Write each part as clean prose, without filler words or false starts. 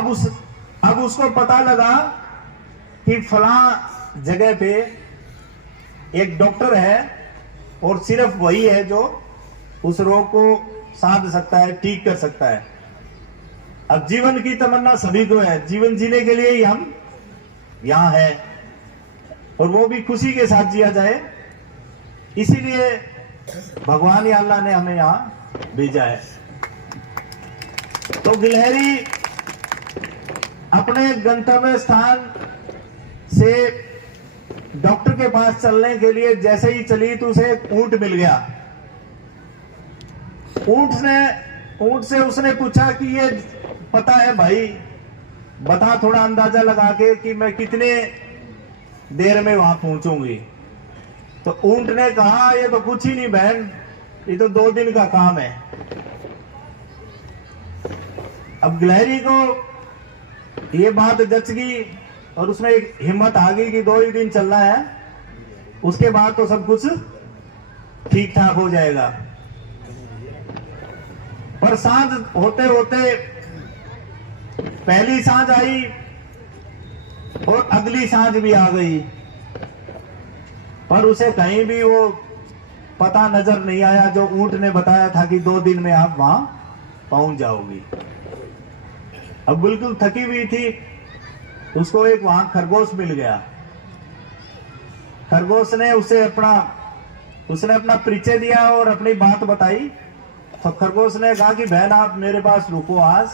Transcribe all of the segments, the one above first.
अब उसको पता लगा कि फला जगह पे एक डॉक्टर है और सिर्फ वही है जो उस रोग को साध सकता है, ठीक कर सकता है। अब जीवन की तमन्ना सभी को है, जीवन जीने के लिए ही हम यहां है और वो भी खुशी के साथ जिया जाए, इसीलिए भगवान या अल्लाह ने हमें यहां भेजा है। तो गिलहरी अपने गंतव्य स्थान से डॉक्टर के पास चलने के लिए जैसे ही चली तो उसे एक ऊंट मिल गया। ऊंट से उसने पूछा कि ये पता है भाई, बता थोड़ा अंदाजा लगा के कि मैं कितने देर में वहां पहुंचूंगी। तो ऊंट ने कहा ये तो कुछ ही नहीं बहन, ये तो 2 दिन का काम है। अब गिलहरी को ये बात जच गई और उसमें एक हिम्मत आ गई कि 2 ही दिन चलना है, उसके बाद तो सब कुछ ठीक ठाक हो जाएगा। पर सांझ होते होते पहली सांझ आई और अगली सांझ भी आ गई, पर उसे कहीं भी वो पता नजर नहीं आया जो ऊंट ने बताया था कि 2 दिन में आप वहां पहुंच जाओगी। अब बिल्कुल थकी हुई थी, उसको एक वहां खरगोश मिल गया। खरगोश ने उसने अपना परिचय दिया और अपनी बात बताई। तो खरगोश ने कहा कि बहन आप मेरे पास रुको आज,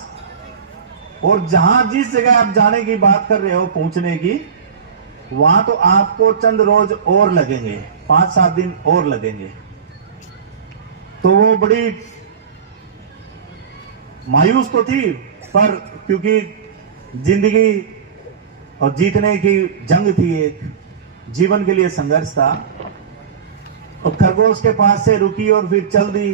और जहां जिस जगह आप जाने की बात कर रहे हो पहुंचने की, वहां तो आपको चंद रोज और लगेंगे, 5-7 दिन और लगेंगे। तो वो बड़ी मायूस तो थी, पर क्योंकि जिंदगी और जीतने की जंग थी, एक जीवन के लिए संघर्ष था, और खरगोश के पास से रुकी और फिर चल दी।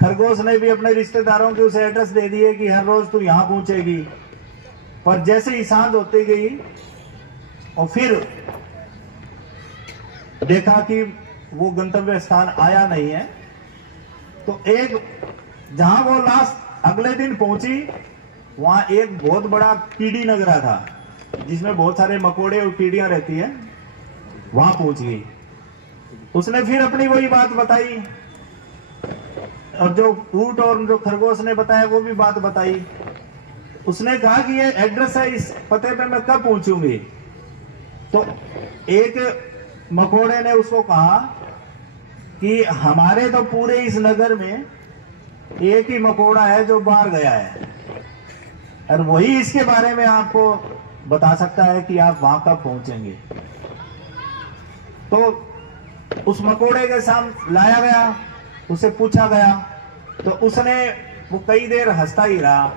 खरगोश ने भी अपने रिश्तेदारों के उसे एड्रेस दे दिए कि हर रोज तू यहां पहुंचेगी। पर जैसे ही सांझ होती गई और फिर देखा कि वो गंतव्य स्थान आया नहीं है, तो एक जहां वो लास्ट अगले दिन पहुंची, वहां एक बहुत बड़ा कीड़ी नगरा था जिसमें बहुत सारे मकोड़े और कीड़ियां रहती है, वहां पहुंच गई। उसने फिर अपनी वही बात बताई और जो ऊंट और जो खरगोश ने बताया वो भी बात बताई। उसने कहा कि ये एड्रेस है, इस पते पे मैं कब पहुंचूंगी। तो एक मकोड़े ने उसको कहा कि हमारे तो पूरे इस नगर में एक ही मकोड़ा है जो बाहर गया है, और वही इसके बारे में आपको बता सकता है कि आप वहां कब पहुंचेंगे। तो उस मकोड़े के सामने लाया गया, उसे पूछा गया, तो उसने वो कई देर हंसता ही रहा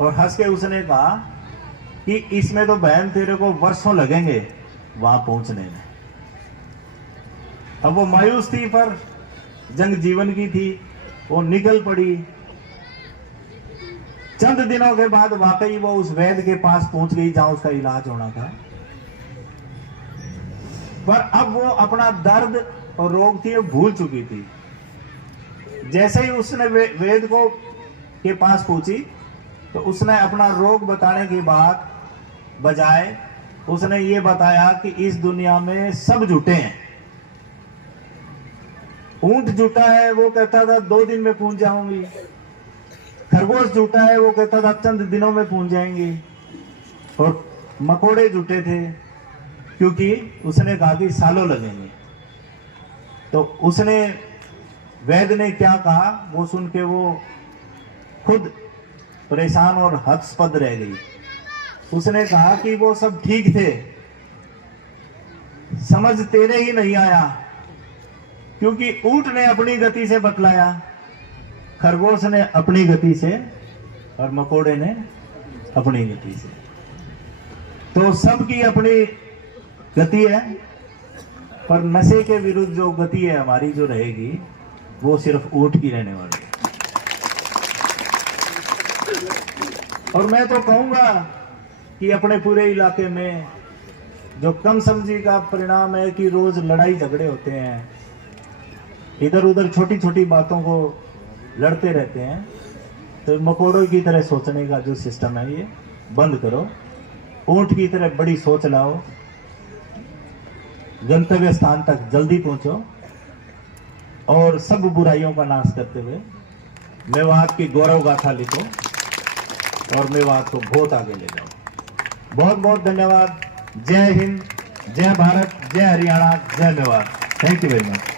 और हंस के उसने कहा कि इसमें तो बहन तेरे को वर्षों लगेंगे वहां पहुंचने में। अब वो मायूस थी, पर जंग जीवन की थी, वो निकल पड़ी। चंद दिनों के बाद वाकई वो उस वैद्य के पास पहुंच गई जहां उसका इलाज होना था। पर अब वो अपना दर्द और रोग थी वो भूल चुकी थी। जैसे ही उसने वैद्य को के पास पहुंची, तो उसने अपना रोग बताने की बात बजाय उसने ये बताया कि इस दुनिया में सब जुटे हैं। ऊंट जुटा है, वो कहता था 2 दिन में पहुंच जाऊंगी। खरगोश जुटा है, वो कहता था चंद दिनों में पहुंच जाएंगी। और मकोड़े जुटे थे क्योंकि उसने कहा कि सालों लगेंगे। तो उसने वैद्य ने क्या कहा वो सुन के वो खुद परेशान और हतस्पद रह गई। उसने कहा कि वो सब ठीक थे, समझ तेरे ही नहीं आया, क्योंकि ऊंट ने अपनी गति से बतलाया, खरगोश ने अपनी गति से और मकोड़े ने अपनी गति से। तो सबकी अपनी गति है, पर नशे के विरुद्ध जो गति है हमारी जो रहेगी वो सिर्फ ऊंट की रहने वाली है। और मैं तो कहूंगा कि अपने पूरे इलाके में जो कम समझी का परिणाम है कि रोज लड़ाई झगड़े होते हैं, इधर उधर छोटी छोटी बातों को लड़ते रहते हैं, तो मकोड़ों की तरह सोचने का जो सिस्टम है ये बंद करो, ऊंट की तरह बड़ी सोच लाओ, गंतव्य स्थान तक जल्दी पहुंचो और सब बुराइयों का नाश करते हुए मेवात की गौरव गाथा लिखो और मेवात को बहुत आगे ले जाओ। बहुत बहुत धन्यवाद। जय हिंद, जय भारत, जय हरियाणा, जय Mewat. Thank you very much.